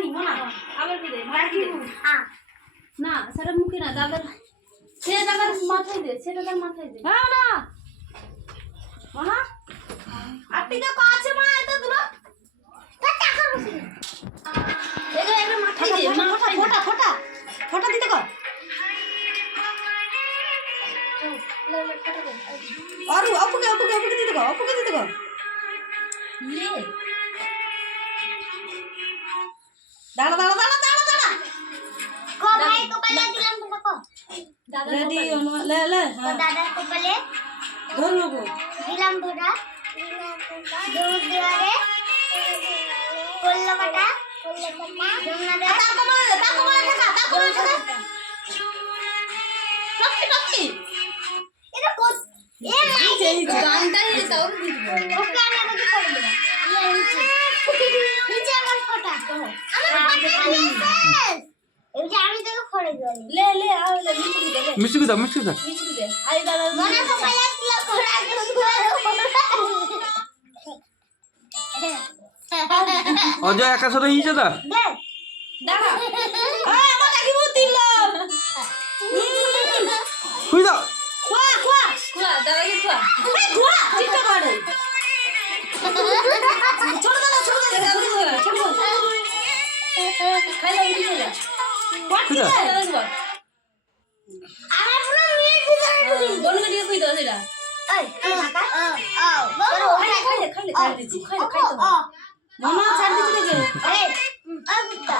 নি মনা আবার কি দে মার কি দে না সেটা মুখে না দাদার সেটা দাদার মাথায় দে সেটা তার মাথায় দে হ্যাঁ না মনা আটটিটা কো আছে মা এটা দুলো টাকা করছিস এগুলো এগুলো মাথায় দে মাথায় ফোটা ফোটা ফোটা দিতে কর और अपू के दीदी को ले दाड़ा को भाई को पहले दिलाम को दादा रेडी ले हां दादा को पहले धर लोगो दिलाम भरा दूध दिवारे कोल्ला बटा जमुना दे ताको मार ठका टक्की এটা কত এ মাই গানটা এই দাও ওকে আমি আগে করে দেব নিচে আমার ফটা আমার ফটা নিয়েছে এই যে আমি তোকে করে দেব ले आओ ले मिष्टी दे আরে দাদা মনে তো পাইলা দিলা করে আগে অজয় একা সাথে হিজে দা দে দাঁড়া ওই আমার কাকি বুতিল খুই দাও খুয়া দাদা কি খুয়া চিন্তা করে ছোট দাদা খাইলা উঠি চলে খুদা আমার পুরো মিনিট ভিতরে দোনো দিয়ে কই দাও সেটা এই কাকা বড় খাইলে দিছি খাইলে মামা ছাড় দিতে দেখে এই আগুতা